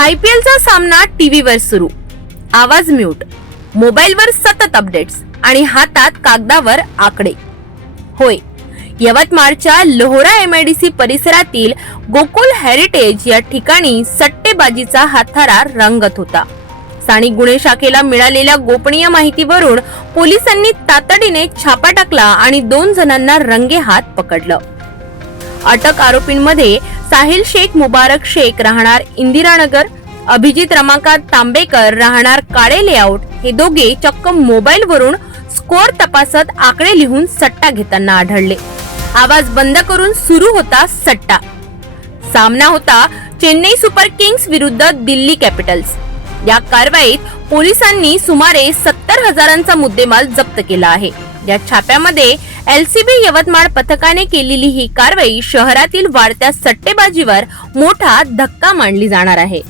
IPLचा सामना टीव्हीवर सुरू, आवाज म्यूट, मोबाईलवर सतत अपडेट्स आणि हातात कागदावर आकडे. होय, यवतमाळच्या लोहरा MIDC परिसरातील गोकुल हेरिटेज या ठिकाणी सट्टेबाजीचा हातहारा रंगत होता. स्थानिक गुन्हे शाखेला मिळालेल्या गोपनीय माहितीवरून पोलिसांनी तातडीने छापा टाकला आणि 2 जणांना रंगेहात पकडलं. अटक आरोपींमध्ये साहिल शेख मुबारक शेख राहणार इंदिरानगर, अभिजित रमाकांत तांबेकर राहणार काळे लेआउट हे दोघे चक्क मोबाईल वरून स्कोअर तपासत आकडे लिहून सट्टा घेताना आढळले. आवाज बंद करून सुरू होता सट्टा. सामना होता चेन्नई सुपर किंग्स विरुद्ध दिल्ली कॅपिटल्स. या कारवाईत पोलिसांनी सुमारे 70,000चा मुद्देमाल जप्त केला आहे. या छाप्यामध्ये LCB यवतमाळ पथकाने केलेली ही कारवाई शहरातील वाढत्या सट्टेबाजीवर मोठा धक्का मानली जाणार आहे.